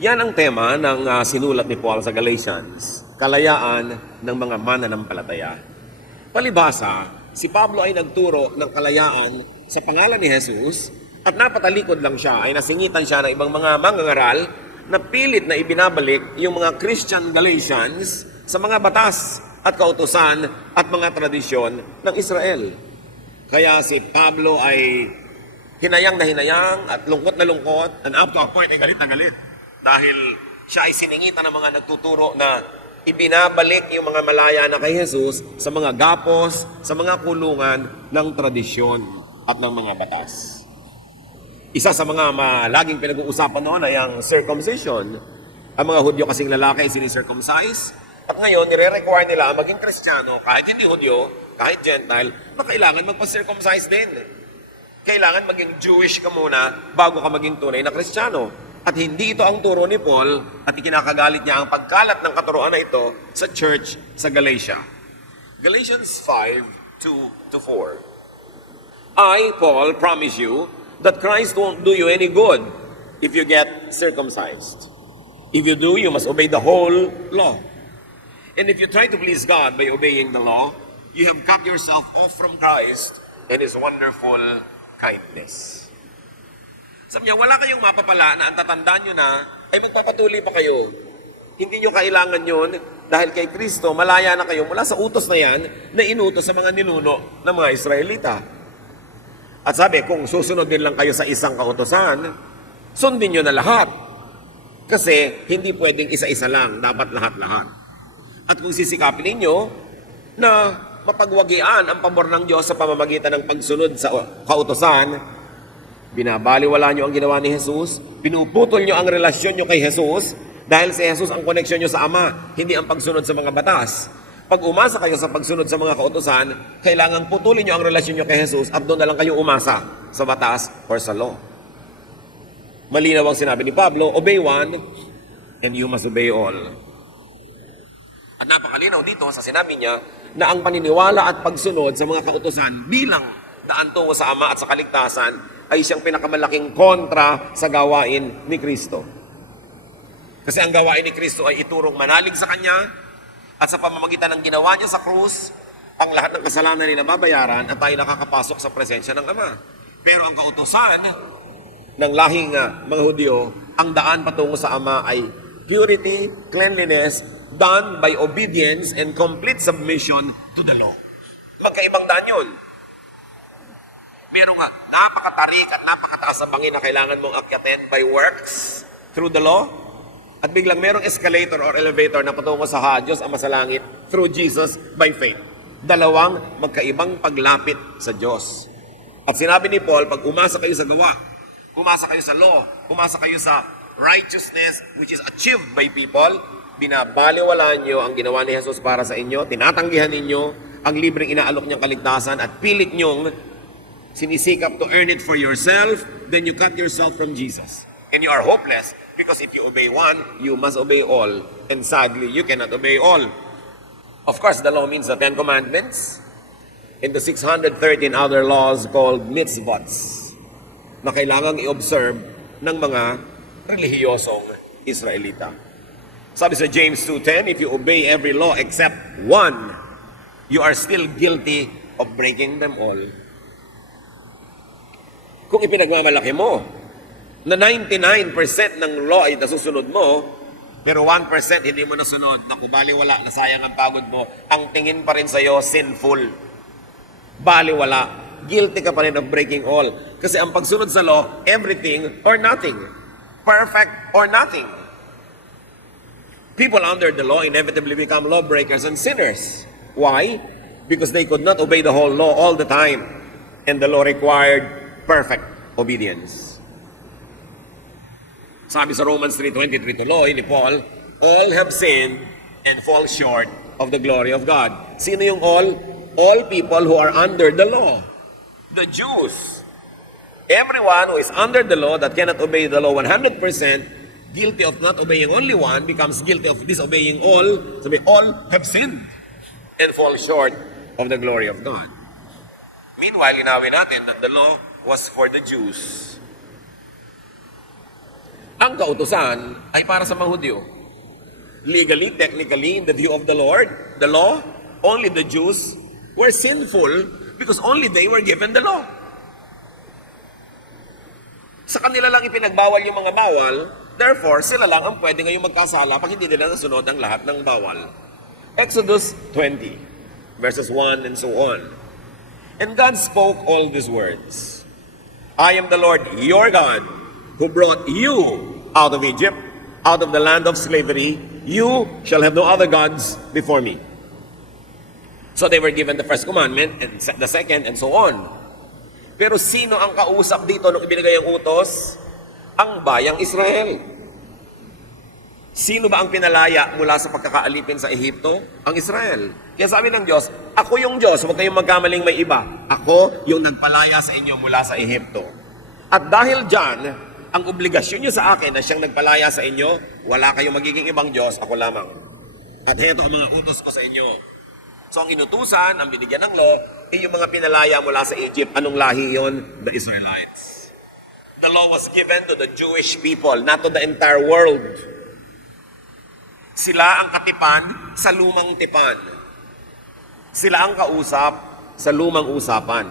Yan ang tema ng sinulat ni Paul sa Galatians, kalayaan ng mga mananampalataya. Palibhasa, si Pablo ay nagturo ng kalayaan sa pangalan ni Jesus at napatalikod lang siya, ay nasingitan siya ng ibang mga mangangaral na pilit na ibinabalik yung mga Christian Galatians sa mga batas at kautusan at mga tradisyon ng Israel. Kaya si Pablo ay hinayang na hinayang at lungkot na lungkot, and up to a point ay galit na galit. Dahil siya ay siningitan ng mga nagtuturo na ibinabalik yung mga malaya na kay Jesus sa mga gapos, sa mga kulungan ng tradisyon at ng mga batas. Isa sa mga laging pinag-uusapan noon ay ang circumcision. Ang mga Hudyo kasing lalaki ay sinicircumcise. At ngayon, nire-require nila ang maging Kristiyano, kahit hindi Hudyo, kahit Gentile, na kailangan magpa-circumcise din. Kailangan maging Jewish ka muna bago ka maging tunay na Kristiyano. At hindi ito ang turo ni Paul at ikinakagalit niya ang pagkalat ng katuruan na ito sa church sa Galatia. Galatians 5:2-4. I, Paul, promise you that Christ won't do you any good if you get circumcised. If you do, you must obey the whole law. And if you try to please God by obeying the law, you have cut yourself off from Christ and His wonderful kindness. Sabi niya, wala kayong mapapala na ang tatandaan nyo na ay magpapatuloy pa kayo. Hindi nyo kailangan yun dahil kay Kristo, malaya na kayo mula sa utos na yan na inutos sa mga ninuno ng mga Israelita. At sabi, kung susunod din lang kayo sa isang kautosan, sundin nyo na lahat. Kasi hindi pwedeng isa-isa lang, dapat lahat-lahat. At kung sisikapin ninyo na mapagwagian ang pabor ng Diyos sa pamamagitan ng pagsunod sa kautosan, binabaliwala nyo ang ginawa ni Jesus, pinuputol nyo ang relasyon nyo kay Jesus, dahil si Jesus ang koneksyon nyo sa Ama, hindi ang pagsunod sa mga batas. Pag umasa kayo sa pagsunod sa mga kautosan, kailangang putulin nyo ang relasyon nyo kay Jesus at doon na lang kayo umasa sa batas or sa law. Malinaw ang sinabi ni Pablo, obey one and you must obey all. At napakalinaw dito sa sinabi niya na ang paniniwala at pagsunod sa mga kautosan bilang daan tungo sa Ama at sa kaligtasan ay siyang pinakamalaking kontra sa gawain ni Kristo. Kasi ang gawain ni Kristo ay iturong manalig sa Kanya at sa pamamagitan ng ginawa niya sa krus, ang lahat ng kasalanan ay nababayaran at tayo nakakapasok sa presensya ng Ama. Pero ang kautusan ng lahing mga Hudyo, ang daan patungo sa Ama ay purity, cleanliness, done by obedience and complete submission to the law. Magkaibang daan yun. Merong napakatarik at napakataas na bangin na kailangan mong akyatin by works through the law. At biglang merong escalator or elevator na patungo sa Diyos ang masalangit through Jesus by faith. Dalawang magkaibang paglapit sa Diyos. At sinabi ni Paul, pag umasa kayo sa gawa, umasa kayo sa law, umasa kayo sa righteousness which is achieved by people, binabaliwala nyo ang ginawa ni Jesus para sa inyo, tinatanggihan ninyo ang libreng inaalok niyang kaligtasan at pilit nyong sinisikap to earn it for yourself, then you cut yourself from Jesus. And you are hopeless because if you obey one, you must obey all. And sadly, you cannot obey all. Of course, the law means the 10 Commandments and the 613 other laws called mitzvots na kailangang i-observe ng mga relihiyosong Israelita. Sabi sa James 2:10, if you obey every law except one, you are still guilty of breaking them all. Kung ipinagmamalaki mo na 99% ng law ay nasusunod mo, pero 1% hindi mo nasunod, naku, baliwala, nasayang ang pagod mo, ang tingin pa rin sa'yo, sinful. Baliwala, guilty ka pa rin of breaking all. Kasi ang pagsunod sa law, everything or nothing. Perfect or nothing. People under the law inevitably become lawbreakers and sinners. Why? Because they could not obey the whole law all the time. And the law required perfect obedience. Sabi sa Romans 3:23 tuloy ni Paul, all have sinned and fall short of the glory of God. Sino yung all? All people who are under the law. The Jews. Everyone who is under the law that cannot obey the law 100%, guilty of not obeying only one, becomes guilty of disobeying all. Sabi, all have sinned and fall short of the glory of God. Meanwhile, linawin natin that the law was for the Jews. Ang kautusan ay para sa mga Hudyo. Legally, technically, in the view of the Lord, the law, only the Jews were sinful because only they were given the law. Sa kanila lang ipinagbawal yung mga bawal, therefore, sila lang ang pwede ngayong magkasala pag hindi nila nasunod ang lahat ng bawal. Exodus 20, verses 1 and so on. And God spoke all these words. I am the Lord your God, who brought you out of Egypt, out of the land of slavery. You shall have no other gods before me. So they were given the first commandment, and the second, and so on. Pero sino ang kausap dito nung ibinigay ang utos? Ang bayang Israel. Sino ba ang pinalaya mula sa pagkakaalipin sa Ehipto? Ang Israel. Kaya sabi ng Diyos, ako yung Diyos, huwag kayong magkamaling may iba. Ako yung nagpalaya sa inyo mula sa Ehipto. At dahil dyan, ang obligasyon nyo sa akin na siyang nagpalaya sa inyo, wala kayong magiging ibang Diyos, ako lamang. At heto ang mga utos ko sa inyo. So ang inutusan, ang binigyan ng law, ay yung mga pinalaya mula sa Egypt. Anong lahi yon? The Israelites. The law was given to the Jewish people, not to the entire world. Sila ang katipan sa lumang tipan. Sila ang kausap sa lumang usapan.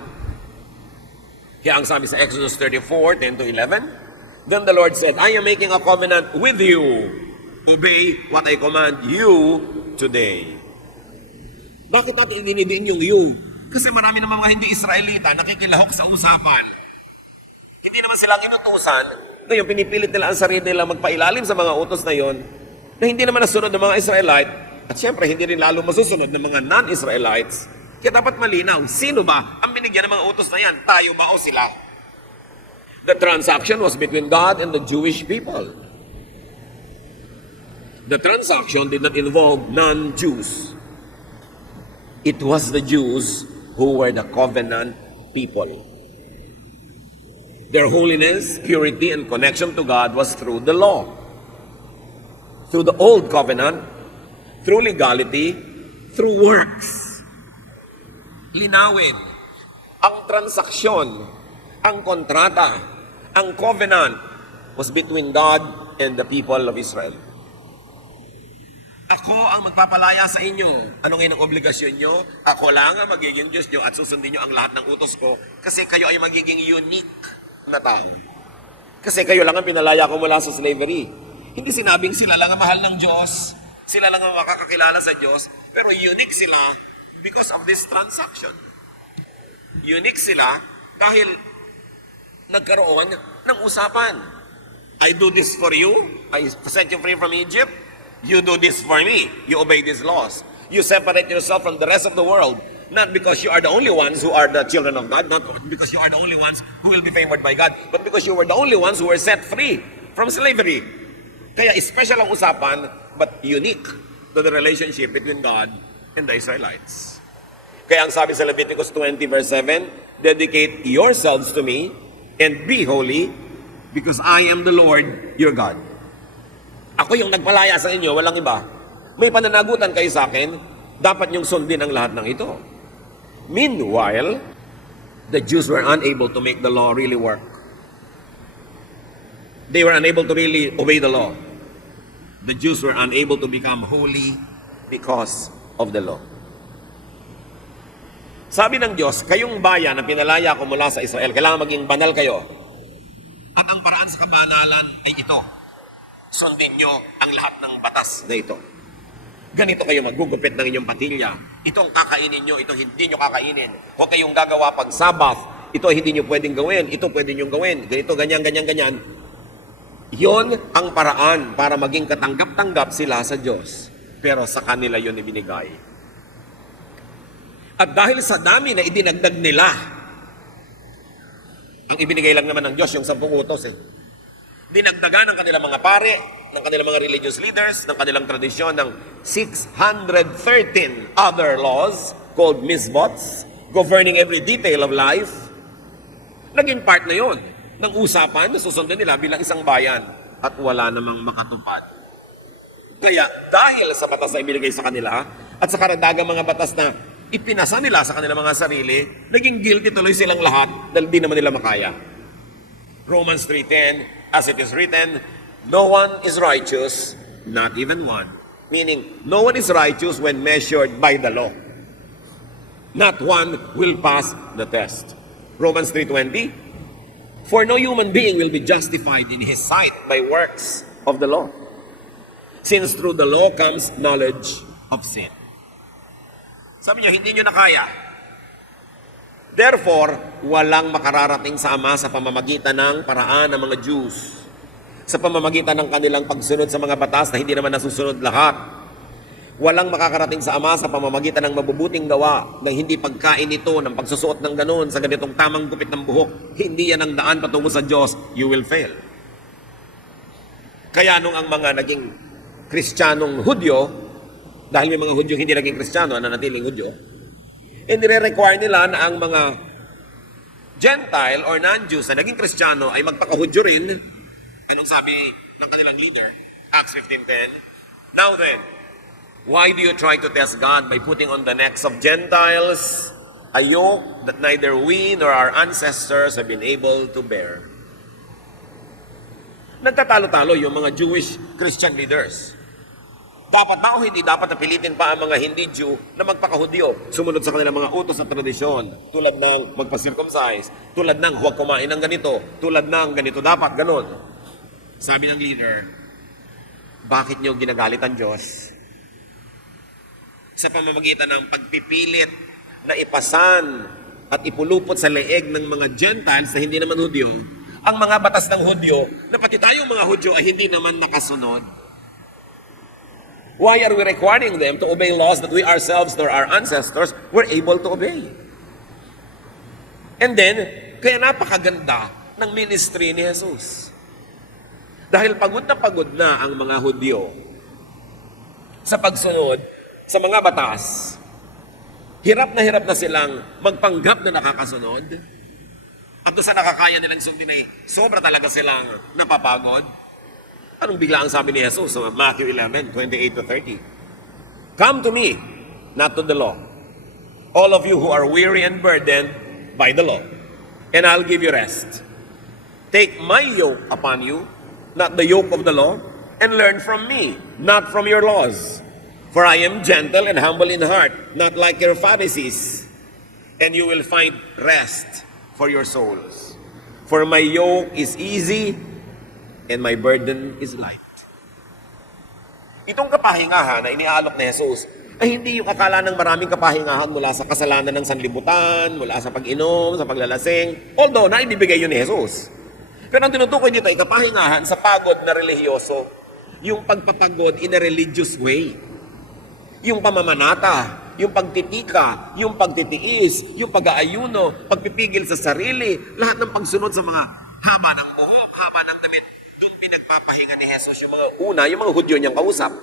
Kaya ang sabi sa Exodus 34, 10 to 11, then the Lord said, I am making a covenant with you. Obey what I command you today. Bakit natin idinidiin yung you? Kasi marami naman mga hindi Israelita nakikilahok sa usapan. Hindi naman silang inutusan. Ngayon, pinipilit nila ang sarili nila magpailalim sa mga utos na yon na hindi naman nasunod ng mga Israelite at syempre hindi rin lalo masusunod ng mga non-Israelites. Kaya dapat malinaw, sino ba ang binigyan ng mga utos na yan? Tayo ba o sila? The transaction was between God and the Jewish people. The transaction did not involve non-Jews. It was the Jews who were the covenant people. Their holiness, purity, and connection to God was through the law. Through the old covenant, through legality, through works. Linawin, ang transaksyon, ang kontrata, ang covenant was between God and the people of Israel. Ako ang magpapalaya sa inyo. Ano ngayon ang obligasyon nyo? Ako lang ang magiging Diyos nyo at susundin nyo ang lahat ng utos ko kasi kayo ay magiging unique na tao. Kasi kayo lang ang pinalaya ko mula sa slavery. Hindi sinabing sila lang ang mahal ng Diyos, sila lang ang makakakilala sa Diyos, pero unique sila because of this transaction. Unique sila dahil nagkaroon ng usapan. I do this for you. I set you free from Egypt. You do this for me. You obey these laws. You separate yourself from the rest of the world. Not because you are the only ones who are the children of God. Not because you are the only ones who will be favored by God. But because you were the only ones who were set free from slavery. Kaya special ang usapan, but unique to the relationship between God and the Israelites. Kaya ang sabi sa Leviticus 20 verse 7, dedicate yourselves to me and be holy because I am the Lord your God. Ako yung nagpalaya sa inyo, walang iba. May pananagutan kayo sa akin, dapat niyong sundin ang lahat ng ito. Meanwhile, the Jews were unable to make the law really work. They were unable to really obey the law. The Jews were unable to become holy because of the law. Sabi ng Diyos, kayong bayan na pinalaya ko mula sa Israel, kailangan maging banal kayo. At ang paraan sa kabanalan ay ito. Sundin nyo ang lahat ng batas na ito. Ganito kayo magugupit ng inyong patilya. Itong kakainin nyo, ito hindi nyo kakainin. Huwag kayong gagawa pag Sabbath. Ito hindi nyo pwedeng gawin. Ito pwede nyo gawin. Ganito, ganyan, ganyan, ganyan. Yon ang paraan para maging katanggap-tanggap sila sa Diyos. Pero sa kanila yon ibinigay. At dahil sa dami na idinagdag nila, ang ibinigay lang naman ng Diyos yung 10 utos dinagdagan ng kanilang mga pare, ng kanilang mga religious leaders, ng kanilang tradisyon ng 613 other laws called misbots, governing every detail of life. Naging part na yon ng usapan na susundin nila bilang isang bayan at wala namang makatupad. Kaya dahil sa batas na ibinigay sa kanila at sa karagdagang mga batas na ipinasa nila sa kanilang mga sarili, naging guilty tuloy silang lahat dahil di naman nila makaya. Romans 3:10, as it is written, No one is righteous, not even one. Meaning, no one is righteous when measured by the law. Not one will pass the test. Romans 3:20, for no human being will be justified in his sight by works of the law, since through the law comes knowledge of sin. Sabi niya, hindi niyo na kaya. Therefore, walang makararating sa Ama sa pamamagitan ng paraan ng mga Jews, sa pamamagitan ng kanilang pagsunod sa mga batas na hindi naman nasusunod lahat. Walang makakarating sa Ama sa pamamagitan ng mabubuting gawa na hindi pagkain ito ng pagsusuot ng ganon sa ganitong tamang gupit ng buhok. Hindi yan ang daan patungo sa Diyos. You will fail. Kaya nung ang mga naging Kristiyanong Hudyo, dahil may mga Hudyo hindi naging Kristiyano, nanatiling Hudyo, nire-require nila na ang mga Gentile or non-Jews na naging Kristiyano ay magpaka-Hudyo rin. Anong sabi ng kanilang leader? Acts 15:10. Now then, why do you try to test God by putting on the necks of Gentiles a yoke that neither we nor our ancestors have been able to bear? Nagtatalo-talo yung mga Jewish Christian leaders. Dapat ba o hindi dapat napilitin pa ang mga hindi Jew na magpaka-Hudyo, sumunod sa kanilang mga utos at tradisyon, tulad ng magpa-circumcise, tulad ng huwag kumain ng ganito, tulad ng ganito dapat, ganon. Sabi ng leader, bakit niyo ginagalit ang Diyos? Sa pamamagitan ng pagpipilit na ipasan at ipulupot sa leeg ng mga Gentiles na hindi naman Hudyo, ang mga batas ng Hudyo, na pati tayong mga Hudyo ay hindi naman nakasunod. Why are we requiring them to obey laws that we ourselves or our ancestors were able to obey? And then, kaya napakaganda ng ministry ni Jesus. Dahil pagod na ang mga Hudyo sa pagsunod sa mga batas, hirap na silang magpanggap na nakakasunod, at doon sa nakakaya nilang sundin ay sobra talaga silang napapagod. Anong bigla ang sabi ni Jesus sa Matthew 11:28-30? Come to me, not to the law, all of you who are weary and burdened by the law, and I'll give you rest. Take my yoke upon you, not the yoke of the law, and learn from me, not from your laws. For I am gentle and humble in heart, not like your Pharisees, and you will find rest for your souls. For my yoke is easy, and my burden is light. Itong kapahingahan na iniaalok ni Jesus ay hindi yung akala ng maraming kapahingahan mula sa kasalanan ng sanlibutan, mula sa pag-inom, sa paglalasing. Although, naibibigay yun ni Jesus. Pero ang tinutukoy dito ay kapahingahan sa pagod na relihiyoso. Yung pagpapagod in a religious way. Yung pamamanata, yung pagtitika, yung pagtitiis, yung pag-aayuno, pagpipigil sa sarili, lahat ng pagsunod sa mga haba ng buhok, haba ng damit. Doon pinagpapahinga ni Jesus yung mga Hudyo niyang kausap.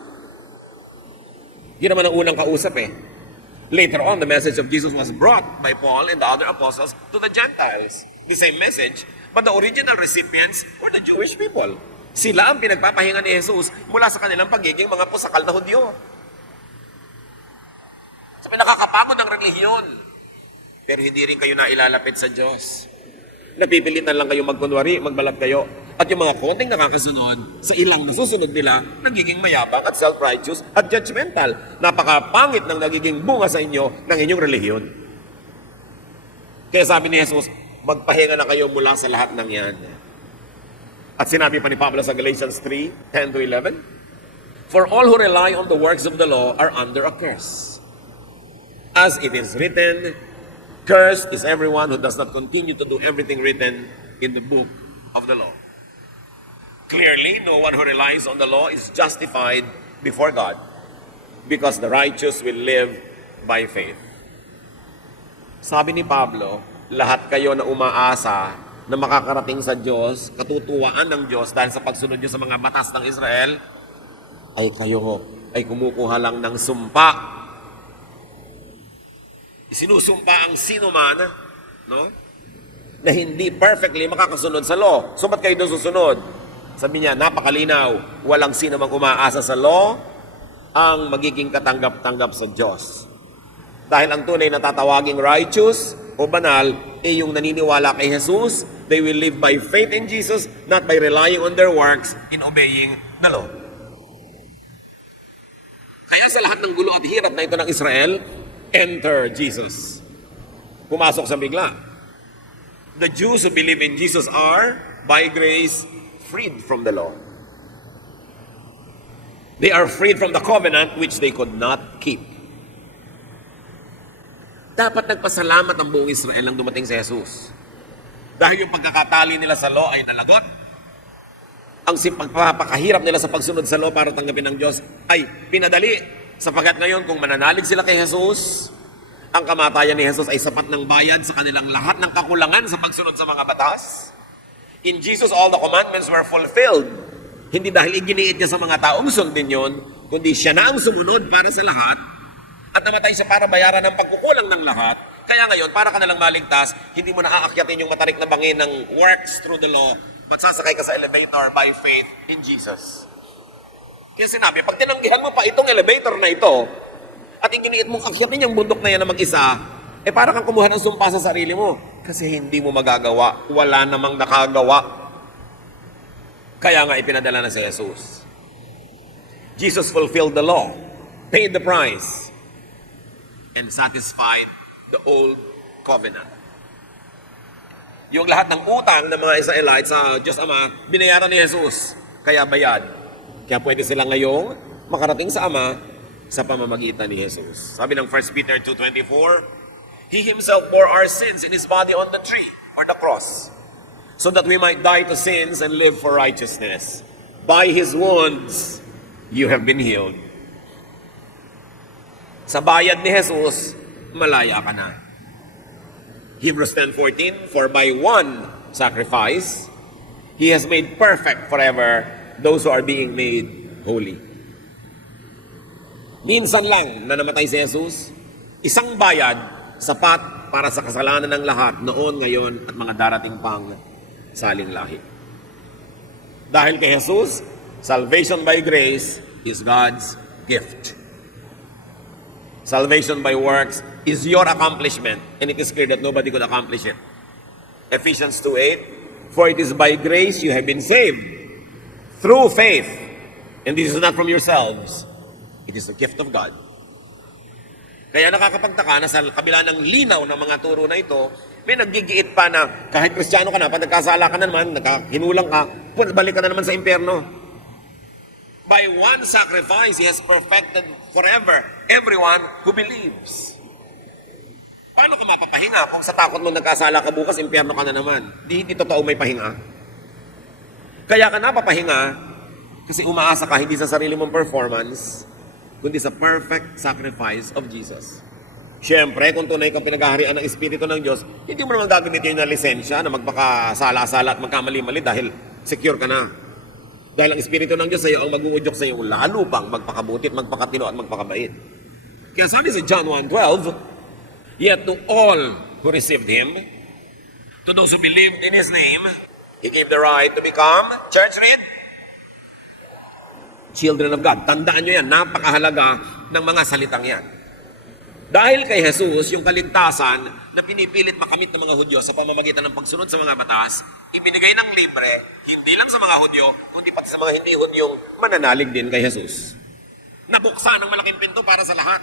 Yun naman ang unang kausap eh. Later on, the message of Jesus was brought by Paul and the other apostles to the Gentiles. The same message, but the original recipients were the Jewish people. Sila ang pinagpapahinga ni Jesus mula sa kanilang pagiging mga pusakal na Hudyo. Sa pinakakapagod ng relihiyon. Pero hindi rin kayo nailalapit sa Diyos. Napipilitan lang kayo magkunwari, magbalat kayo. At yung mga konting nakakasunod, sa ilang nasusunod nila, nagiging mayabang at self-righteous at judgmental. Napakapangit ng nagiging bunga sa inyo ng inyong relihiyon. Kaya sabi ni Jesus, magpahinga na kayo mula sa lahat ng yan. At sinabi pa ni Pablo sa Galatians 3:10-11, for all who rely on the works of the law are under a curse. As it is written, cursed is everyone who does not continue to do everything written in the book of the law. Clearly, no one who relies on the law is justified before God, because the righteous will live by faith. Sabi ni Pablo, lahat kayo na umaasa na makakarating sa Diyos, katutuwaan ng Diyos dahil sa pagsunod niyo sa mga batas ng Israel, ay kayo ay kumukuha lang ng sumpa. Sinusumpa ang sino man, no? Na hindi perfectly makakasunod sa law. So ba't kayo doon susunod? Sabi niya, napakalinaw, walang sino mang umaasa sa law ang magiging katanggap-tanggap sa Diyos. Dahil ang tunay na tatawaging righteous o banal ay yung naniniwala kay Jesus They will live by faith in Jesus, not by relying on their works in obeying the law. Kaya sa lahat ng gulo at hirap na ito ng Israel, enter Jesus. Pumasok sa bigla. The Jews who believe in Jesus are, by grace, freed from the law. They are freed from the covenant which they could not keep. Dapat nagpasalamat ang buong Israel nang dumating si Jesus. Dahil yung pagkakatali nila sa law ay nalagot. Ang pagpapakahirap nila sa pagsunod sa law para tanggapin ng Diyos ay pinadali. Sapagat ngayon kung mananalig sila kay Jesus, ang kamatayan ni Jesus ay sapat ng bayad sa kanilang lahat ng kakulangan sa pagsunod sa mga batas. In Jesus, all the commandments were fulfilled. Hindi dahil iginiit niya sa mga taong sundin yun, kundi siya na ang sumunod para sa lahat at namatay siya para bayaran ng pagkukulang ng lahat. Kaya ngayon, para ka nalang maligtas, hindi mo na aakyatin yung matarik na bangin ng works through the law, but sasakay ka sa elevator by faith in Jesus. Kaya sinabi, pag tinanggihan mo pa itong elevator na ito, at iginiit mong akyatin yung bundok na yan na mag-isa, para kang kumuha ng sumpa sa sarili mo. Kasi hindi mo magagawa. Wala namang nakagawa. Kaya nga ipinadala na si Jesus. Jesus fulfilled the law, paid the price, and satisfied the old covenant. Yung lahat ng utang ng mga Israelites sa Diyos Ama, binayaran ni Jesus. Kaya bayad. Kaya pwede sila ngayong makarating sa Ama sa pamamagitan ni Jesus. Sabi ng 1 Peter 2:24, He Himself bore our sins in His body on the tree or the cross, so that we might die to sins and live for righteousness. By His wounds, you have been healed. Sa bayad ni Jesus, malaya ka na. Hebrews 10:14, For by one sacrifice, He has made perfect forever those who are being made holy. Minsan lang na namatay si Jesus, isang bayad, sapat para sa kasalanan ng lahat noon, ngayon, at mga darating pang saling lahi. Dahil kay Jesus, salvation by grace is God's gift. Salvation by works is your accomplishment, and it is clear that nobody could accomplish it. Ephesians 2:8, For it is by grace you have been saved, through faith, and this is not from yourselves, it is the gift of God. Kaya nakakapagtaka na sa kabila ng linaw ng mga turo na ito, may naggigiit pa na kahit Kristiyano ka na, pag nagkasala ka na naman, nagkahinulang ka, balik ka na naman sa impyerno. By one sacrifice, He has perfected forever everyone who believes. Paano ka mapapahinga kung sa takot mo nagkasala ka bukas, impyerno ka na naman? Hindi totoo may pahinga. Kaya ka napapahinga kasi umaasa ka hindi sa sarili mong performance, kundi sa perfect sacrifice of Jesus. Siyempre, kung tunay kang pinaghaharian ng Espiritu ng Diyos, hindi mo naman gagamitin yung na lisensya na magpakasala-sala at magkamali-mali dahil secure ka na. Dahil ang Espiritu ng Diyos sa iyo ang mag-uudyok sa iyo lalo pang magpakabuti at magpakatino at magpakabait. Kaya sabi sa John 1:12, Yet to all who received Him, to those who believed in His name, He gave the right to become, church read, children of God. Tandaan nyo yan, napakahalaga ng mga salitang yan. Dahil kay Jesus, yung kaligtasan na pinipilit makamit ng mga Hudyo sa pamamagitan ng pagsunod sa mga batas, ibinigay ng libre, hindi lang sa mga Hudyo, kundi pati sa mga hindi Hudyong mananalig din kay Jesus. Nabuksan ang malaking pinto para sa lahat.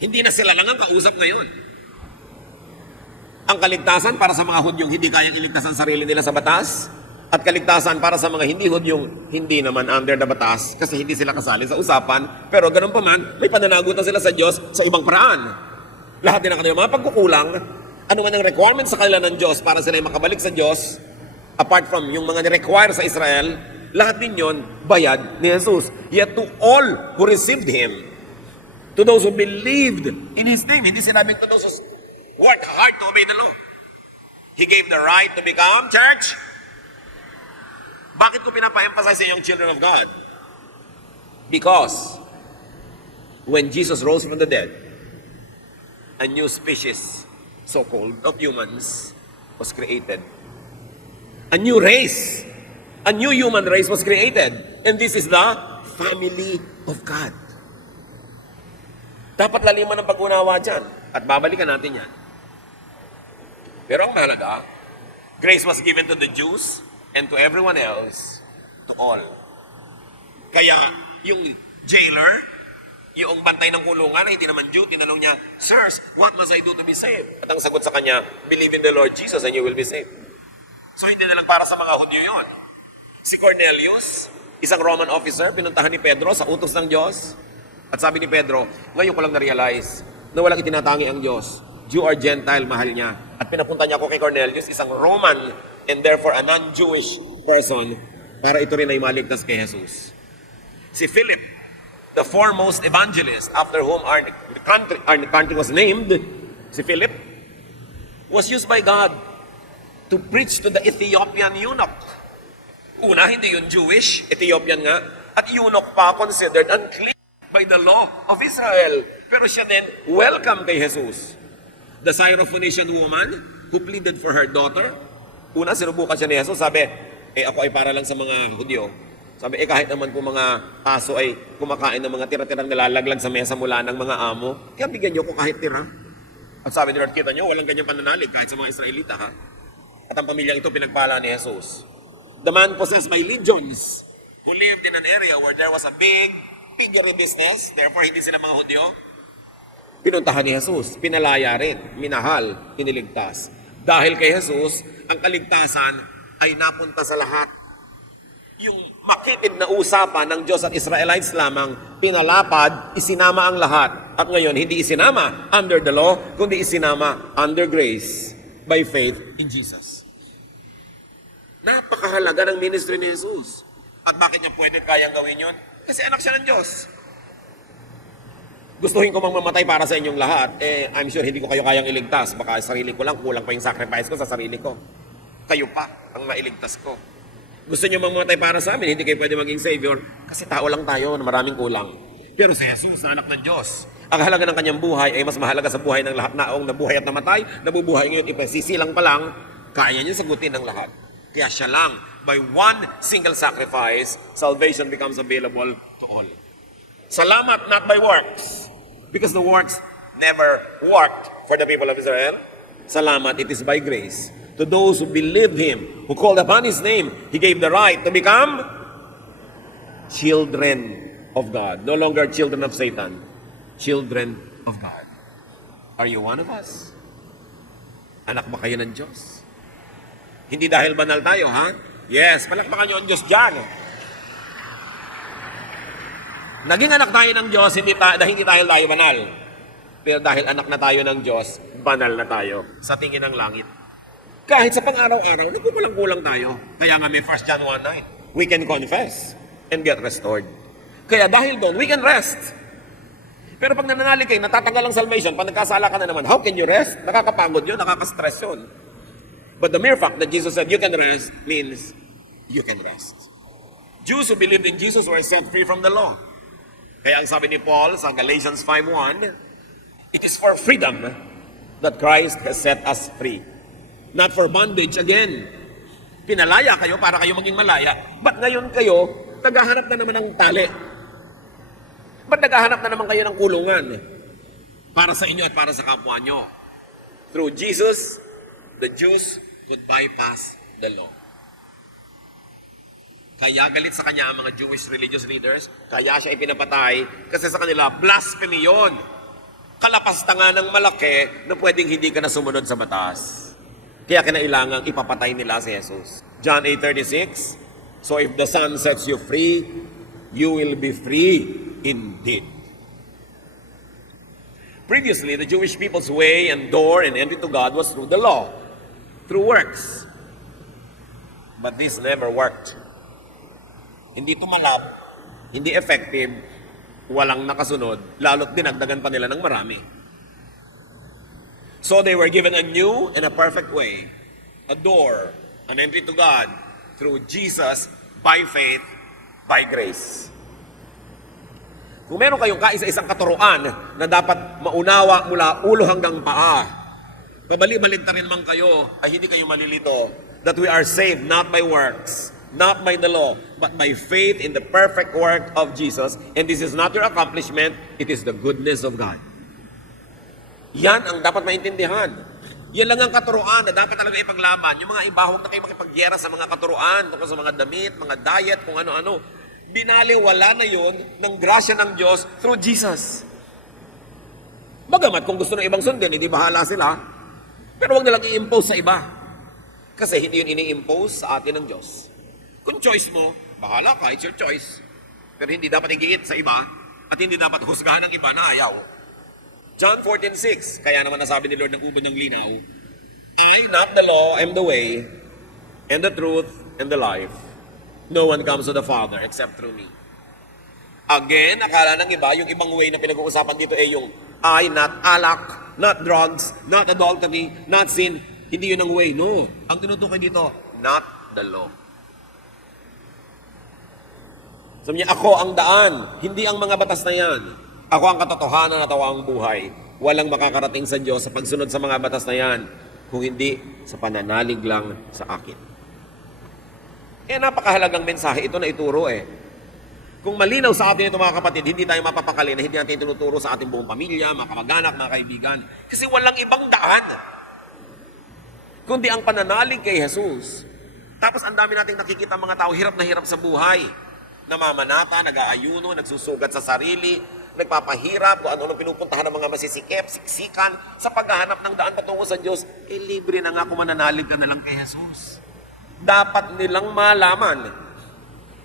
Hindi na sila lang ang kausap ngayon. Ang kaligtasan para sa mga Hudyong hindi kayang iligtas ang sarili nila sa batas, at kaligtasan para sa mga hindi Hudyong hindi naman under the batas kasi hindi sila kasali sa usapan, pero ganun pa man, may pananagutan sila sa Diyos sa ibang paraan. Lahat din ang kanilang mga pagkukulang, ano man ang requirement sa kanila ng Diyos para sila makabalik sa Diyos, apart from yung mga ni-require sa Israel, lahat din yon bayad ni Jesus. Yet to all who received Him, to those who believed in His name, hindi sinabing to those who work hard to obey the law. He gave the right to become, church. Bakit ko pinapa-emphasize sa yung children of God? Because when Jesus rose from the dead, a new species, so-called, of humans was created. A new race, a new human race was created. And this is the family of God. Dapat laliman ng pag-unawa dyan. At babalikan natin yan. Pero ang mahalaga, Grace was given to the Jews and to everyone else, to all. Kaya yung jailer, yung bantay ng kulungan na hindi naman Jew, tinanong niya, "Sirs, what must I do to be saved?" At ang sagot sa kanya, "Believe in the Lord Jesus and you will be saved." So hindi na lang para sa mga Hudyo yun. Si Cornelius, isang Roman officer, pinuntahan ni Pedro sa utos ng Diyos. At sabi ni Pedro, ngayon ko lang na-realize na walang itinatangi ang Diyos. Jew or Gentile, mahal niya. At pinapunta niya ako kay Cornelius, isang Roman and therefore a non-Jewish person, para ito rin ay maligtas kay Jesus. Si Philip, the foremost evangelist after whom our country was named, si Philip, was used by God to preach to the Ethiopian eunuch. Una, hindi yun Jewish, Ethiopian nga, at eunuch pa considered unclean by the law of Israel. Pero siya din, welcome kay Jesus. The Syrophoenician woman who pleaded for her daughter, una, sinubukan siya ni Jesus, sabi, ako ay para lang sa mga Hudyo. Sabi, kahit naman kung mga aso ay kumakain ng mga tira-tirang nalalaglag sa mesa mula ng mga amo, kaya bigyan niyo ko kahit tira. At sabi ni Lord, kita niyo, walang ganyang pananalig kahit sa mga Israelita, ha? At ang pamilyang ito pinagpala ni Jesus. The man possessed by legions who lived in an area where there was a big piggery business, therefore hindi sila mga Hudyo, pinuntahan ni Jesus, pinalaya rin, minahal, piniligtas. Dahil kay Jesus, ang kaligtasan ay napunta sa lahat. Yung makitid na usapan ng Diyos at Israelites lamang, pinalapad, isinama ang lahat. At ngayon, hindi isinama under the law, kundi isinama under grace by faith in Jesus. Napakahalaga ng ministry ni Jesus. At bakit niya pwede kayang gawin yun? Kasi anak siya ng Diyos. Gustuhin ko mang mamatay para sa inyong lahat, I'm sure hindi ko kayo kayang iligtas. Baka sarili ko lang, kulang pa yung sacrifice ko sa sarili ko. Kayo pa ang mailigtas ko. Gusto niyo mang mamatay para sa amin, hindi kayo pwede maging Savior, kasi tao lang tayo na maraming kulang. Pero si Jesus, na anak ng Diyos, ang halaga ng kanyang buhay ay mas mahalaga sa buhay ng lahat naong nabuhay at namatay, nabubuhay ngayon, ipasisilang pa lang, kaya niya sagutin ng lahat. Kaya siya lang, by one single sacrifice, salvation becomes available to all. Salamat, not by works. Because the works never worked for the people of Israel. Salamat, it is by grace. To those who believed Him, who called upon His name, He gave the right to become children of God. No longer children of Satan, children of God. Are you one of us? Anak ba kayo ng Diyos? Hindi dahil banal tayo, ha? Yes, palakpakan niyo ang Diyos dyan. Naging anak tayo ng Diyos, hindi dahil tayo banal. Pero dahil anak na tayo ng Diyos, banal na tayo sa tingin ng langit. Kahit sa pang-araw-araw, nagkukulang-kulang tayo. Kaya nga may 1 John 1:9, we can confess and get restored. Kaya dahil doon, we can rest. Pero pag nananalig kayo, natatanggal ang salvation, pag nagkasala ka na naman, how can you rest? Nakakapagod yun, nakaka-stress yun. But the mere fact that Jesus said you can rest means you can rest. Jews who believed in Jesus were set free from the law. Kaya ang sabi ni Paul sa Galatians 5:1, it is for freedom that Christ has set us free. Not for bondage again. Pinalaya kayo para kayo maging malaya. Ba't ngayon kayo, naghahanap na naman ng tali? Ba't naghahanap na naman kayo ng kulungan? Para sa inyo at para sa kapwa nyo. Through Jesus, the Jews could bypass the law. Kaya galit sa kanya ang mga Jewish religious leaders, kaya siya ipinapatay, kasi sa kanila, blasphemy yun. Kalapastangan ng malaki na pwedeng hindi ka na sumunod sa batas. Kaya kinailangang ipapatay nila si Jesus. John 8:36, so if the Son sets you free, you will be free indeed. Previously, the Jewish people's way and door and entry to God was through the law, through works. But this never worked. Hindi tumalab, hindi effective, walang nakasunod, lalo't dinagdagan pa nila ng marami. So they were given a new and a perfect way, a door, an entry to God, through Jesus, by faith, by grace. Kung meron kayong kaisa-isang katuruan na dapat maunawa mula ulo hanggang paa, pabalik-balik rin man kayo, ay hindi kayo malilito, that we are saved not by works, not by the law, but by faith in the perfect work of Jesus. And this is not your accomplishment, it is the goodness of God. Yan ang dapat maintindihan. Yan lang ang katuruan na dapat talaga ipaglaban. Yung mga iba, huwag na kayo makipagyera sa mga katuruan, tungkol sa mga damit, mga diet, kung ano-ano. Binaliwala na yon ng grasya ng Diyos through Jesus. Bagamat kung gusto ng ibang sundin, hindi bahala sila. Pero huwag nilang i-impose sa iba. Kasi hindi yun ini-impose sa atin ng Diyos. Kung choice mo, bahala ka, it's your choice. Pero hindi dapat igiit sa iba at hindi dapat husgahan ng iba na ayaw. John 14:6, kaya naman nasabi ni Lord ng ubod ng linaw, I, not the law, am the way, and the truth, and the life. No one comes to the Father except through me. Again, akala ng iba, yung ibang way na pinag-uusapan dito ay yung I, not alak, not drugs, not adultery, not sin. Hindi yun ang way. No. Ang tinutukoy dito, not the law. Sabi niya, ako ang daan, hindi ang mga batas na yan. Ako ang katotohanan at ako ang buhay. Walang makakarating sa Diyos sa pagsunod sa mga batas na yan, kung hindi sa pananalig lang sa akin. Napakahalagang mensahe ito na ituro Kung malinaw sa atin ito mga kapatid, hindi tayo mapapakali na hindi natin tinuturo sa ating buong pamilya, mga kamag-anak, mga kaibigan. Kasi walang ibang daan. Kundi ang pananalig kay Jesus. Tapos ang dami nating nakikita mga tao, hirap na hirap sa buhay. Namamanata, nag-aayuno, nagsusugat sa sarili, nagpapahirap, kung ano-ano pinupuntahan ng mga masisikip, siksikan, sa paghahanap ng daan patungo sa Diyos, libre na nga kung mananalig ka na lang kay Jesus. Dapat nilang malaman.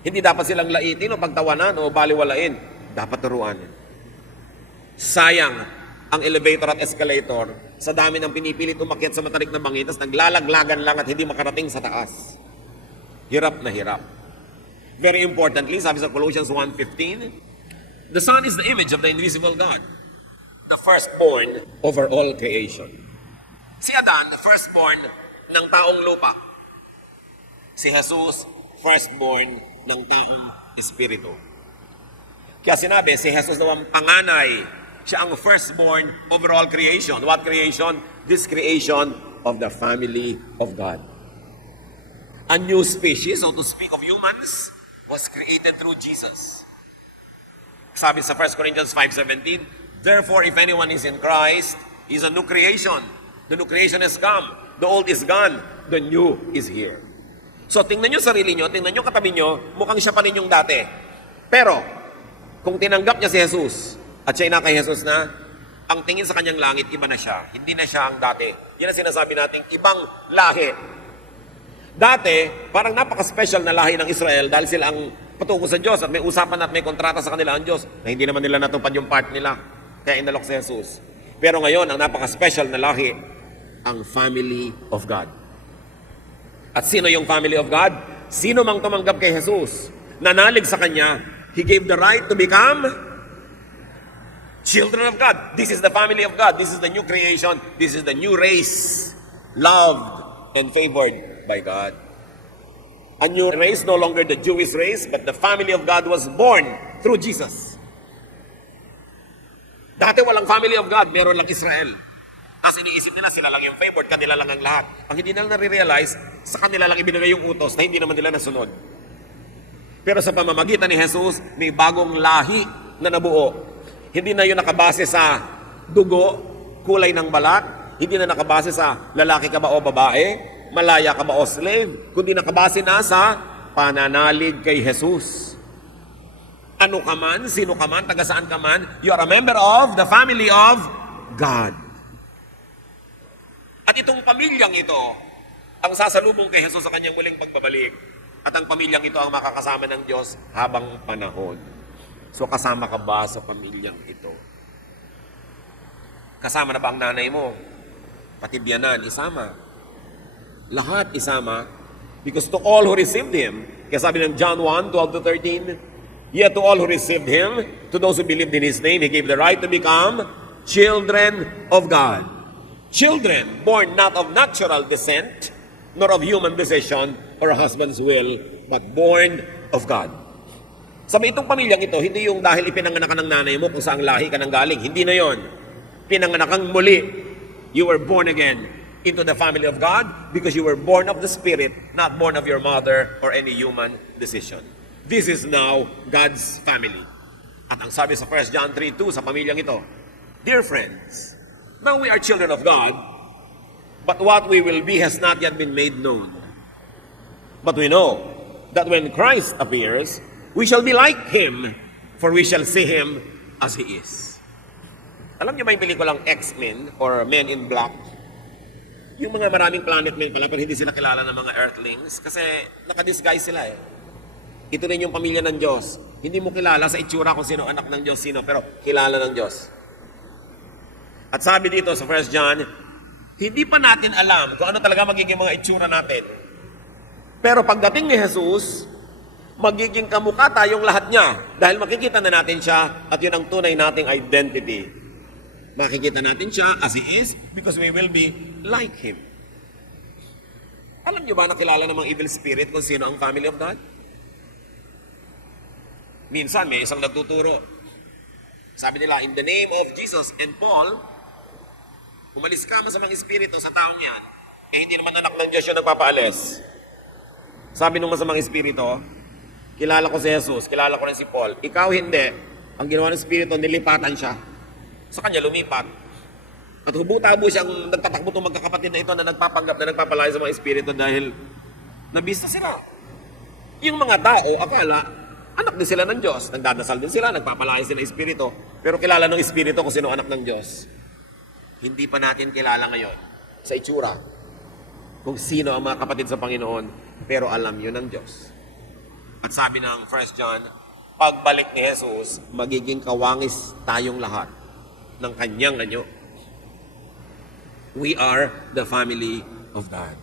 Hindi dapat silang laitin o pagtawanan o baliwalain. Dapat turuan. Sayang ang elevator at escalator sa dami ng pinipilit umakyat sa matarik na bangin, tapos naglalaglagan lang at hindi makarating sa taas. Hirap na hirap. Very importantly, sabi sa Colossians 1:15, the Son is the image of the invisible God, the firstborn over all creation. Si Adan, the firstborn ng taong lupa. Si Jesus, firstborn ng taong espiritu. Kaya sinabi, si Jesus daw ang panganay. Siya ang firstborn over all creation. What creation? This creation of the family of God. A new species, so to speak, of humans was created through Jesus. Sabi sa 1 Corinthians 5:17, therefore, if anyone is in Christ, he is a new creation. The new creation has come. The old is gone. The new is here. So, tingnan nyo sarili nyo, tingnan nyo katabi nyo, mukhang siya pa rin yung dati. Pero, kung tinanggap niya si Jesus, at siya na kay Jesus na, ang tingin sa kanyang langit, iba na siya. Hindi na siya ang dati. Yan ang sinasabi nating ibang lahi. Dati, parang napaka-special na lahi ng Israel dahil sila ang patungo sa Diyos at may usapan at may kontrata sa kanila ang Diyos na hindi naman nila natupad yung part nila. Kaya inalok si Jesus. Pero ngayon, ang napaka-special na lahi, ang family of God. At sino yung family of God? Sino mang tumanggap kay Jesus, nanalig sa Kanya, He gave the right to become children of God. This is the family of God. This is the new creation. This is the new race, loved and favored by God. A new race, no longer the Jewish race, but the family of God was born through Jesus. Dati walang family of God, meron lang Israel. Tapos iniisip nila, sila lang yung favored, kanila lang ang lahat. Ang hindi nila na-realize, sa kanila lang ibinigay yung utos na hindi naman nila nasunod. Pero sa pamamagitan ni Jesus, may bagong lahi na nabuo. Hindi na yun nakabase sa dugo, kulay ng balat, hindi na nakabase sa lalaki ka ba o babae, malaya ka ba o slave, kundi nakabase na sa pananalig kay Jesus. Ano ka man, sino ka man, taga saan ka man, you are a member of the family of God. At itong pamilyang ito, ang sasalubong kay Jesus sa kanyang muling pagbabalik. At ang pamilyang ito ang makakasama ng Diyos habang panahon. So kasama ka ba sa pamilyang ito? Kasama na ba ang nanay mo? Pati biyanan, isama. Lahat isama. Because to all who received Him, kaya sabi ng John 1:12-13, yet to all who received Him, to those who believed in His name, He gave the right to become children of God. Children born not of natural descent, nor of human decision or a husband's will, but born of God. Sabi itong pamilyang ito, hindi yung dahil ipinanganak ka ng nanay mo kung saan lahi ka nang galing. Hindi na yon. Pinanganak kang muli. You were born again into the family of God because you were born of the Spirit, not born of your mother or any human decision. This is now God's family. At ang sabi sa 1 John 3:2 sa pamilyang ito, dear friends, now we are children of God, but what we will be has not yet been made known. But we know that when Christ appears, we shall be like Him, for we shall see Him as He is. Alam niyo ba yung pelikulang X-Men or Men in Black? Yung mga maraming planet men pala, pero hindi sila kilala ng mga Earthlings kasi nakadisguise sila eh. Ito rin yung pamilya ng Diyos. Hindi mo kilala sa itsura kung sino anak ng Diyos, sino, pero kilala ng Diyos. At sabi dito sa 1 John, hindi pa natin alam kung ano talaga magiging mga itsura natin. Pero pagdating ni Jesus, magiging kamukha tayong lahat niya dahil makikita na natin siya at yun ang tunay nating identity. Makikita natin siya as He is because we will be like Him. Alam niyo ba nakilala ng mga evil spirit kung sino ang family of God? Minsan may isang nagtuturo. Sabi nila, in the name of Jesus and Paul, umalis ka sa mga espiritu sa taong yan, eh hindi naman anak ng Diyos yung nagpapaalis. Sabi nung masamang espiritu, kilala ko si Jesus, kilala ko rin si Paul. Ikaw hindi. Ang ginawa ng espiritu, nilipatan siya. Sa kanya lumipat. At hubo-tabo siyang nagtatakbo itong magkakapatid na ito na nagpapanggap na nagpapalaya sa mga espiritu dahil nabista sila. Yung mga tao, akala, anak din sila ng Diyos. Nagdadasal din sila, nagpapalaya sila ng espiritu. Pero kilala ng espiritu kung sino anak ng Diyos. Hindi pa natin kilala ngayon sa itsura kung sino ang mga kapatid sa Panginoon, pero alam yun ng Diyos. At sabi ng 1 John, pagbalik ni Jesus, magiging kawangis tayong lahat ng kanyang anyo. We are the family of God.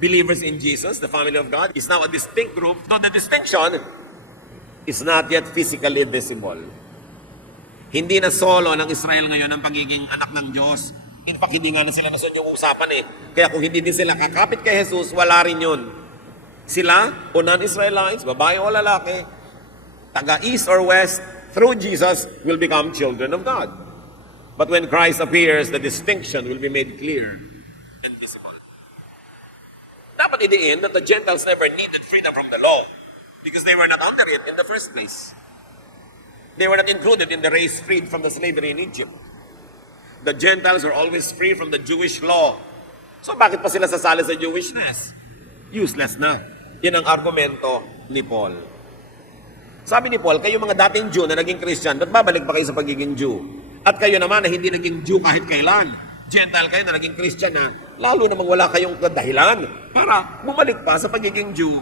Believers in Jesus, the family of God, is now a distinct group, though the distinction is not yet physically visible. Hindi na solo ng Israel ngayon ang pagiging anak ng Diyos. In fact, hindi nga na sila nasun yung usapan eh. Kaya kung hindi din sila kakapit kay Jesus, wala rin yun. Sila, o non-Israelites, babae o lalaki, taga-east or west, through Jesus, will become children of God. But when Christ appears, the distinction will be made clear and visible. Dapat idiin that the Gentiles never needed freedom from the law because they were not under it in the first place. They were not included in the race freed from the slavery in Egypt. The Gentiles are always free from the Jewish law. So bakit pa sila sasali sa Jewishness? Useless na. Yan ang argumento ni Paul. Sabi ni Paul, kayo mga dating Jew na naging Christian, ba't babalik pa kayo sa pagiging Jew? At kayo naman na hindi naging Jew kahit kailan. Gentile kayo na naging Christian na, lalo namang wala kayong dahilan para bumalik pa sa pagiging Jew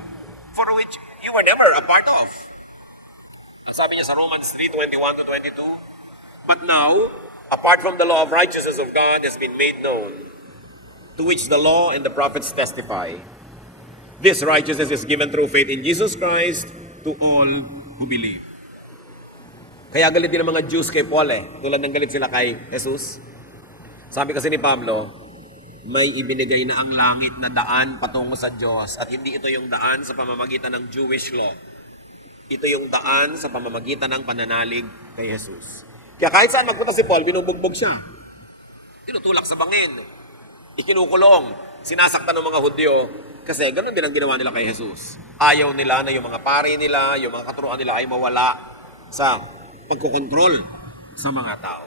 for which you were never a part of. Sabi niya sa Romans 3:21-22, but now, apart from the law of righteousness of God has been made known, to which the law and the prophets testify. This righteousness is given through faith in Jesus Christ to all who believe. Kaya galit din ang mga Jews kay Paul eh. Tulad ng galit sila kay Jesus. Sabi kasi ni Pablo, may ibinigay na ang langit na daan patungo sa Diyos at hindi ito yung daan sa pamamagitan ng Jewish law. Ito yung daan sa pamamagitan ng pananalig kay Jesus. Kaya kahit saan magpunta si Paul, binubugbog siya. Tinutulak sa bangin. Ikinukulong. Sinasaktan ng mga Hudyo. Kasi ganun din ang ginawa nila kay Jesus. Ayaw nila na yung mga pari nila, yung mga katuruan nila ay mawala sa pagkokontrol sa mga tao.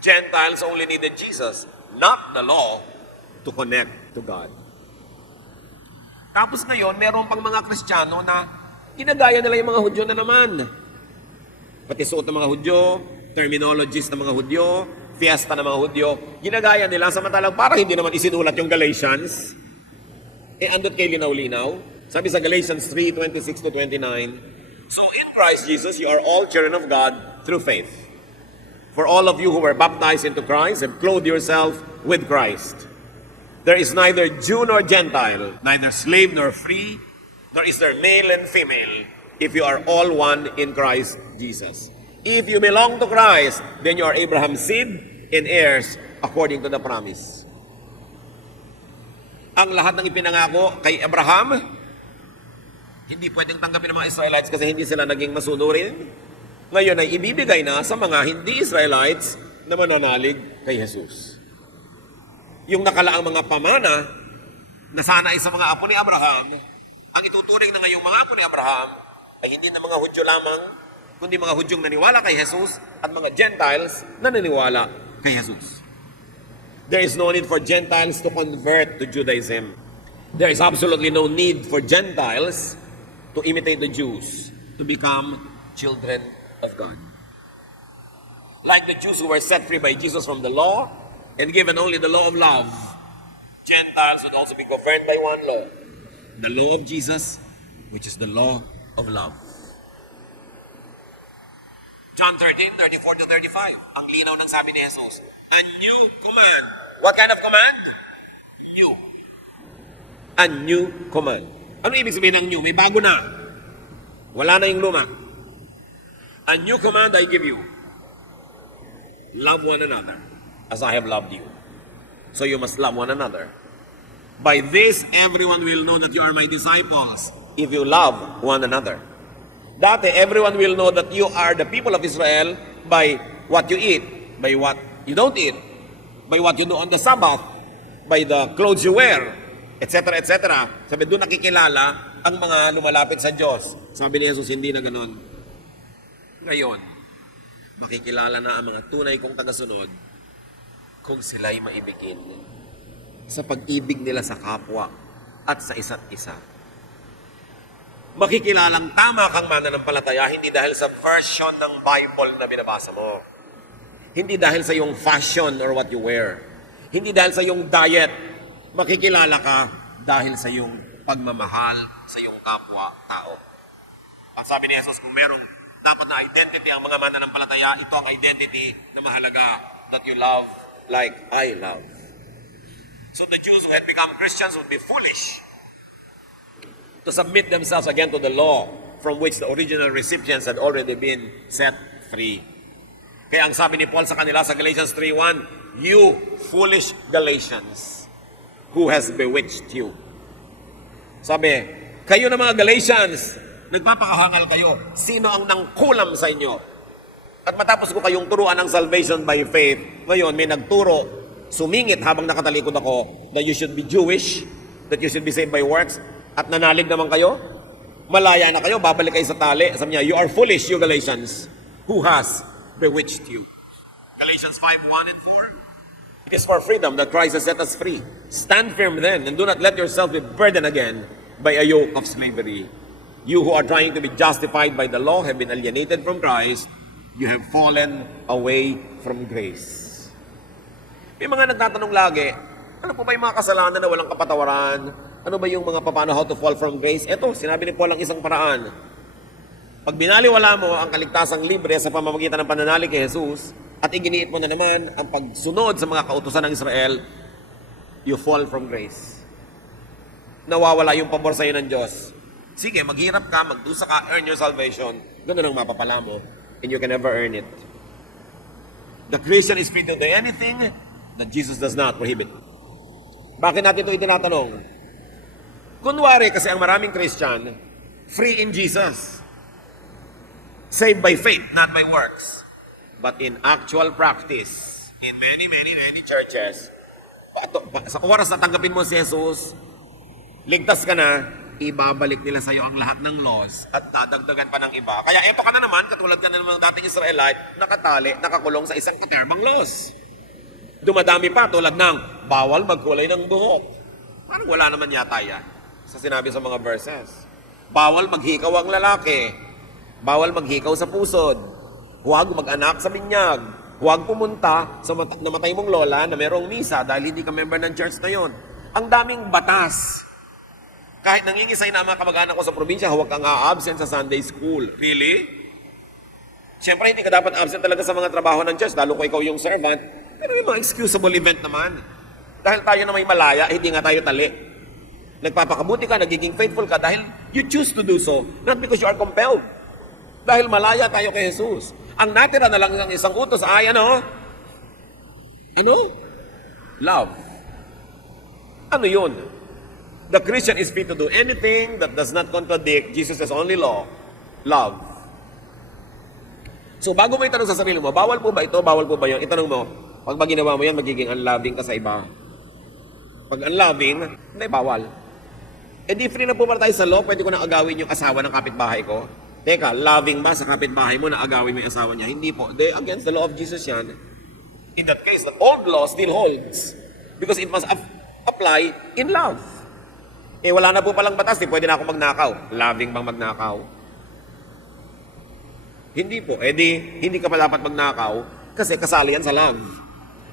Gentiles only needed Jesus, not the law, to connect to God. Tapos ngayon, meron pang mga Kristiyano na ginagaya nila yung mga Hudyo na naman. Pati suot ng mga Hudyo, terminologies ng mga Hudyo, fiesta ng mga Hudyo, ginagaya nila samantalang para hindi naman isinulat yung Galatians. Andot kay linaw-linaw. Sabi sa Galatians 3:26-29, so in Christ Jesus, you are all children of God through faith. For all of you who were baptized into Christ have clothed yourself with Christ. There is neither Jew nor Gentile, neither slave nor free, nor is there male and female, if you are all one in Christ Jesus. If you belong to Christ, then you are Abraham's seed and heirs according to the promise. Ang lahat ng ipinangako kay Abraham, hindi pwedeng tanggapin ng mga Israelites kasi hindi sila naging masunurin. Ngayon ay ibibigay na sa mga hindi Israelites na mananalig kay Jesus. Yung nakalaang mga pamana na sana ay sa mga apo ni Abraham, ang ituturing na ngayong mga apo ni Abraham ay hindi na mga Hudyo lamang, kundi mga Hudyong naniwala kay Jesus at mga Gentiles na naniwala kay Jesus. There is no need for Gentiles to convert to Judaism. There is absolutely no need for Gentiles to imitate the Jews, to become children of God. Like the Jews who were set free by Jesus from the law and given only the law of love, Gentiles would also be governed by one law, the law of Jesus, which is the law of love. John 13:34 to 35. Ang linaw ng sabi ni Jesus. A new command. What kind of command? New. A new command. Ano ibig sabihin ng new? May bago na. Wala na yung luma. A new command I give you. Love one another as I have loved you. So you must love one another. By this, everyone will know that you are my disciples if you love one another. Dati, everyone will know that you are the people of Israel by what you eat, by what you don't eat, by what you do on the Sabbath, by the clothes you wear, etc., etc. Sabi, doon nakikilala ang mga lumalapit sa Diyos. Sabi ni Jesus, hindi na ganon. Ngayon, makikilala na ang mga tunay kong tagasunod kung sila'y maibigin sa pag-ibig nila sa kapwa at sa isa't isa. Makikilalang tama kang mananampalataya hindi dahil sa version ng Bible na binabasa mo. Hindi dahil sa iyong fashion or what you wear. Hindi dahil sa iyong diet. Makikilala ka dahil sa iyong pagmamahal sa iyong kapwa-tao. At sabi ni Jesus, kung merong dapat na identity ang mga mananampalataya, ito ang identity na mahalaga, that you love like I love. So the Jews who had become Christians would be foolish to submit themselves again to the law from which the original recipients had already been set free. Kaya ang sabi ni Paul sa kanila sa Galatians 3:1, you foolish Galatians, who has bewitched you? Sabi, kayo na mga Galatians, nagpapakahangal kayo. Sino ang nangkulam sa inyo? At matapos ko kayong turuan ng salvation by faith, ngayon may nagturo, sumingit habang nakatalikod ako, that you should be Jewish, that you should be saved by works, at nanalig naman kayo, malaya na kayo, babalik kayo sa tali. Sabi niya, you are foolish, you Galatians. Who has bewitched you? Galatians 5:1 and 4. It is for freedom that Christ has set us free. Stand firm then, and do not let yourself be burdened again by a yoke of slavery. You who are trying to be justified by the law have been alienated from Christ. You have fallen away from grace. May mga nagtatanong lagi, ano po ba yung mga kasalanan na walang kapatawaran? Ano ba yung mga paano how to fall from grace? Ito, sinabi ni Paul ang isang paraan. Pag binaliwala mo ang kaligtasang libre sa pamamagitan ng pananalig kay Jesus at iginiit mo na naman ang pagsunod sa mga kautusan ng Israel, you fall from grace. Nawawala yung pabor sa iyo ng Diyos. Sige, maghirap ka, magdusa ka, earn your salvation. Ganun ang mapapala mo. And you can never earn it. The Christian is free to do anything that Jesus does not prohibit. Bakit natin ito itinatanong? Kunwari, kasi ang maraming Christian, free in Jesus. Saved by faith, not by works. But in actual practice, in many churches, sa oras na tanggapin mo si Jesus, ligtas ka na, ibabalik nila sa iyo ang lahat ng laws at dadagdagan pa ng iba. Kaya eto ka na naman, katulad ka na naman ng dating Israelite, nakatali, nakakulong sa isang katermang laws. Dumadami pa tulad ng bawal magkulay ng buhok. Parang wala naman yata yan sa sinabi sa mga verses. Bawal maghikaw ang lalaki. Bawal maghikaw sa pusod. Huwag mag-anak sa binyag. Huwag pumunta sa namatay mong lola na merong misa dahil hindi ka member ng church na yon. Ang daming batas. Kahit nangingisay na mga kamag-anak ko sa probinsya, huwag kang a-absent sa Sunday school. Really? Siyempre, hindi ka dapat absent talaga sa mga trabaho ng church, lalo kung ikaw yung servant. Pero may mga excusable event naman. Dahil tayo na may malaya, hindi nga tayo tali. Nagpapakabuti ka, nagiging faithful ka dahil you choose to do so, not because you are compelled. Dahil malaya tayo kay Jesus. Ang natira na lang ng isang utos ay ano? Ano? Love. Ano yun? The Christian is free to do anything that does not contradict Jesus' only law, love. So bago mo itanong sa sarili mo, bawal po ba ito, bawal po ba yun? Itanong mo, pag ginawa mo yan, magiging unloving ka sa iba. Pag unloving, hindi, bawal. Eh di free na po ba tayo sa law, pwede ko na agawin yung asawa ng kapitbahay ko? Teka, loving ba sa kapitbahay mo na agawin mo yung asawa niya? Hindi po. Against the law of Jesus yan. In that case, the old law still holds because it must apply in love. Eh, wala na po palang batas, di pwede na ako magnakaw. Loving bang magnakaw? Hindi po. Eh di, hindi ka pa dapat magnakaw kasi kasali yan sa love.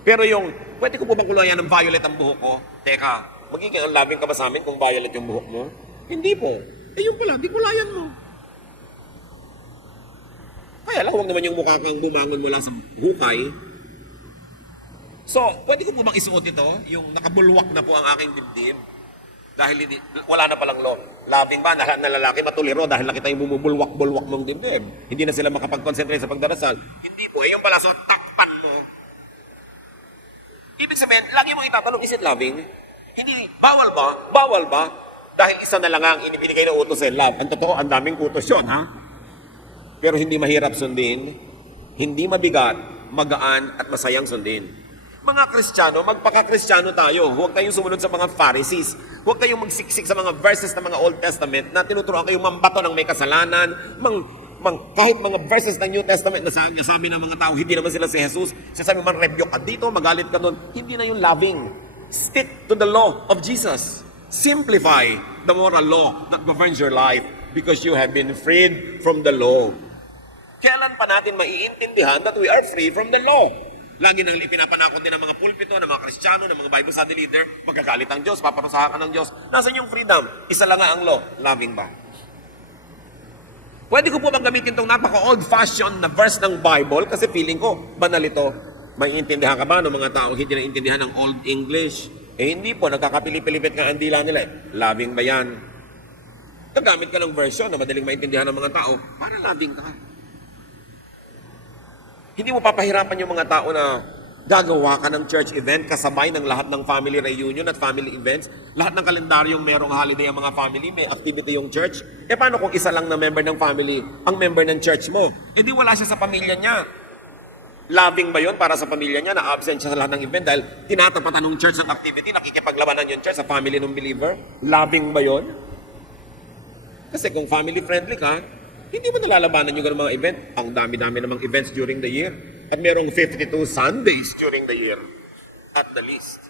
Pero yung, pwede ko po bang kulayan ng violet ang buhok ko? Teka, magiging unloving ka ba sa amin kung violet yung buhok mo? Hindi po. Eh yung pala, di kulayan mo. Kaya lang, huwag naman yung mukha kang bumangon mula sa hukay. So, pwede ko po bang isuot ito? Yung nakabulwak na po ang aking dibdib? Dahil wala na palang law. Loving ba? Na lalaki matuliro dahil nakita yung bumubulwak-bulwak mong dibdib. Hindi na sila makapag-concentrate sa pagdarasal. Hindi po. Eh, yung pala, so takpan mo. Ibig sabihin, lagi mo itatanong, is it loving? Hindi. Bawal ba? Bawal ba? Dahil isa na lang ang inibigay na utos eh, love. Ang totoo, ang daming utos yun, ha? Pero hindi mahirap sundin. Hindi mabigat, magaan, at masayang sundin. Mga Kristiyano, magpaka-Kristiyano tayo. Huwag kayong sumunod sa mga Pharisees. Huwag kayong magsiksik sa mga verses ng mga Old Testament na tinuturoan kayong mambato ng may kasalanan. Kahit mga verses ng New Testament na sabi ng mga tao, hindi naman sila si Jesus. Sasabi man, rebuke ka dito, magalit ka doon. Hindi na yung loving. Stick to the law of Jesus. Simplify the moral law that governs your life because you have been freed from the law. Kailan pa natin maiintindihan that we are free from the law? Lagi nang ipinapanakot din ng mga pulpito, ng mga Kristiyano, ng mga Bible study leader, magkagalit ang Diyos, paparusahan ka ng Diyos. Nasaan yung freedom? Isa lang nga ang law, loving ba? Pwede ko po bang gamitin itong napaka-old-fashioned na verse ng Bible kasi feeling ko, banal ito. Maiintindihan ka ba ng mga tao hindi naiintindihan ng Old English? Eh hindi po, nagkakapilipilipit nga ang dila nila. Loving ba yan? Nagamit ka ng version na madaling maintindihan ng mga tao para loving ka. Hindi mo papahirapan yung mga tao na gagawa ka ng church event kasabay ng lahat ng family reunion at family events. Lahat ng kalendaryong merong holiday ang mga family, may activity yung church. Eh paano kung isa lang na member ng family ang member ng church mo? Eh di wala siya sa pamilya niya. Loving ba yun para sa pamilya niya na absent siya sa lahat ng event dahil tinatapatan ng church ng activity, nakikipaglabanan yung church sa family ng believer? Loving ba yun? Kasi kung family friendly ka, hindi mo nalalabanan yung ganung mga event. Ang dami-dami namang events during the year. At merong 52 Sundays during the year. At the least.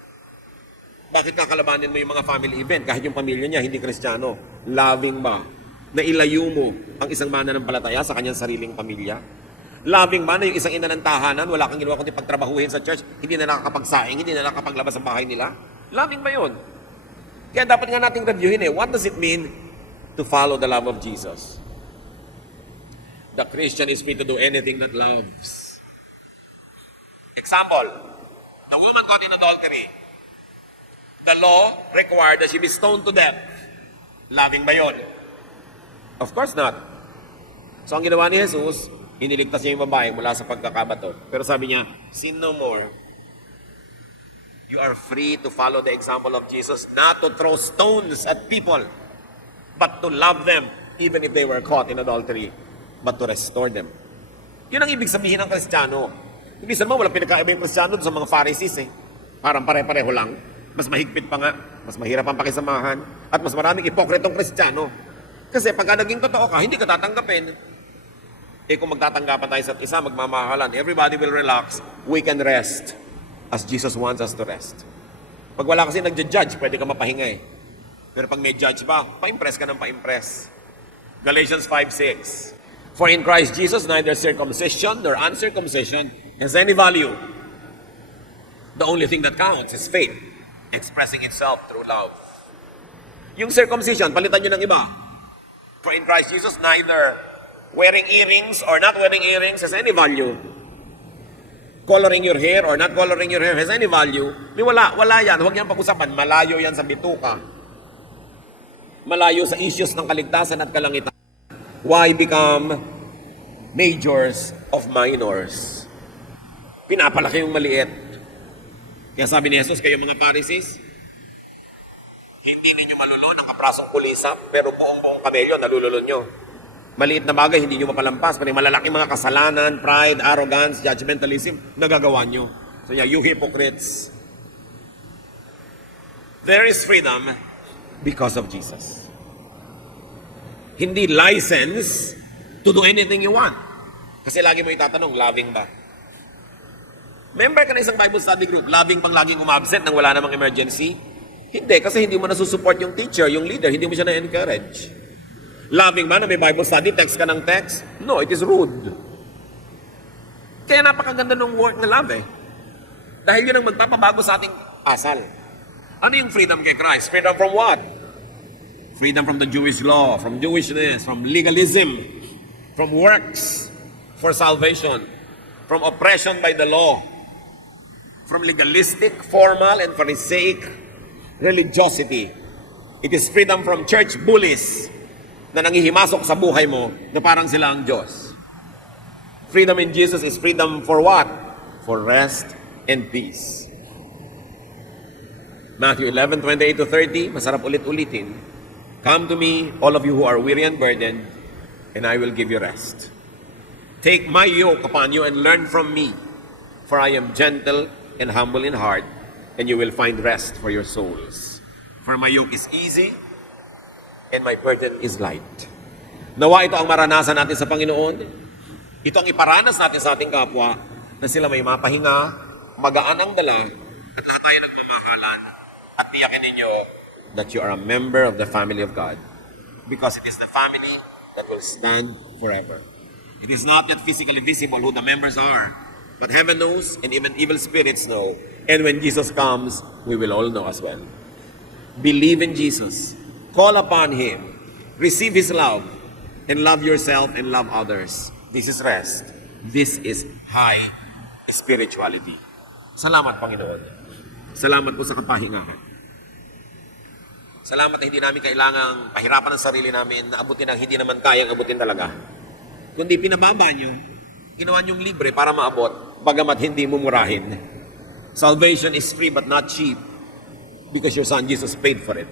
Bakit kakalabanin mo yung mga family event kahit yung pamilya niya hindi Kristiyano? Loving ba? Na ilayo mo ang isang mananampalataya sa kanyang sariling pamilya? Loving ba na yung isang ina ng tahanan, wala kang ginawa kundi pagtrabahuhin sa church, hindi na nakakapagsaing, hindi na nakakapaglabas sa bahay nila? Loving ba yun? Kaya dapat nga nating reviewin what does it mean to follow the love of Jesus? The Christian is free to do anything that loves. Example, the woman caught in adultery. The law required that she be stoned to death. Loving ba yun? Of course not. So ang ginawa ni Jesus, iniligtas niya yung babae mula sa pagkakabato. Pero sabi niya, sin no more. You are free to follow the example of Jesus, not to throw stones at people, but to love them even if they were caught in adultery, but to restore them. Yun ang ibig sabihin ng Kristiyano. Hindi sa mga walang pinagkaiba yung Kristiyano sa mga Pharisees Parang pare-pareho lang. Mas mahigpit pa nga. Mas mahirap ang pakisamahan. At mas maraming ipokritong Kristiyano. Kasi pagka naging totoo ka, hindi ka tatanggapin. Kung magtatanggapan tayo sa isa, magmamahalan, everybody will relax. We can rest as Jesus wants us to rest. Pag wala kasi nagja-judge, pwede ka mapahinga Pero pag may judge ba, pa-impress ka ng pa-impress. Galatians 5:6. For in Christ Jesus, neither circumcision nor uncircumcision has any value. The only thing that counts is faith, expressing itself through love. Yung circumcision, palitan nyo ng iba. For in Christ Jesus, neither wearing earrings or not wearing earrings has any value. Coloring your hair or not coloring your hair has any value. Wala yan. Huwag yan pag-usapan. Malayo yan sa bituka. Malayo sa issues ng kaligtasan at kalangitan. Why become majors of minors? Pinapalaki yung maliit. Kaya sabi ni Jesus, kayo mga Pharisees, hindi ninyo malulun ang kaprasong kulisap, pero buong kamelyo nalululun nyo. Maliit na bagay, hindi nyo mapalampas. Pero malalaking mga kasalanan, pride, arrogance, judgmentalism, nagagawa nyo. So yeah, you hypocrites. There is freedom because of Jesus. Hindi license to do anything you want. Kasi lagi mo itatanong, loving ba? Member ka na isang Bible study group, labing pang laging umabsent nang wala namang emergency? Hindi, kasi hindi mo nasusupport yung teacher, yung leader, hindi mo siya na-encourage. Loving man na may Bible study, text ka ng text? No, it is rude. Kaya napakaganda ng word na love eh. Dahil yun ang magpapabago sa ating asal. Ano yung freedom kay Christ? Freedom from what? Freedom from the Jewish law, from Jewishness, from legalism, from works for salvation, from oppression by the law, from legalistic, formal, and Pharisaic religiosity. It is freedom from church bullies na nangihimasok sa buhay mo na parang sila ang Diyos. Freedom in Jesus is freedom for what? For rest and peace. Matthew 11:28-30, masarap ulit-ulitin. Come to me, all of you who are weary and burdened, and I will give you rest. Take my yoke upon you and learn from me, for I am gentle and humble in heart, and you will find rest for your souls. For my yoke is easy, and my burden is light. Nawa ito ang maranasan natin sa Panginoon. Ito ang iparanas natin sa ating kapwa, na sila may mapahinga, magaan ang dala, at lahat tayo nagmamahalan, at tiyakin ninyo that you are a member of the family of God. Because it is the family that will stand forever. It is not yet physically visible who the members are, but heaven knows, and even evil spirits know. And when Jesus comes, we will all know as well. Believe in Jesus. Call upon Him. Receive His love. And love yourself and love others. This is rest. This is high spirituality. Salamat, Panginoon. Salamat po sa kapahingahan. Salamat na hindi namin kailangang pahirapan ang sarili namin na abutin ang hindi naman kayang abutin talaga. Kundi pinababa nyo, ginawa nyong libre para maabot, bagamat hindi mumurahin. Salvation is free but not cheap because your Son Jesus paid for it.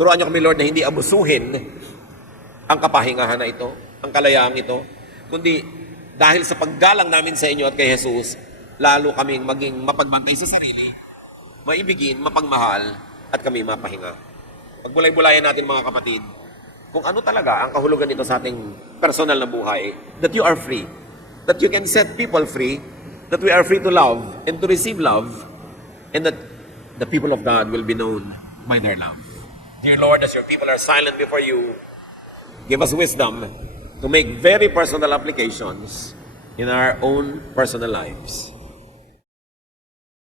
Turuan nyo kami, Lord, na hindi abusuhin ang kapahingahan na ito, ang kalayaang ito, kundi dahil sa paggalang namin sa inyo at kay Jesus, lalo kaming maging mapagbantay sa sarili, maibigin, mapagmahal, at kami mapahinga. Pagbulay-bulayan natin mga kapatid, kung ano talaga ang kahulugan nito sa ating personal na buhay, that you are free, that you can set people free, that we are free to love and to receive love, and that the people of God will be known by their love. Dear Lord, as your people are silent before you, give us wisdom to make very personal applications in our own personal lives.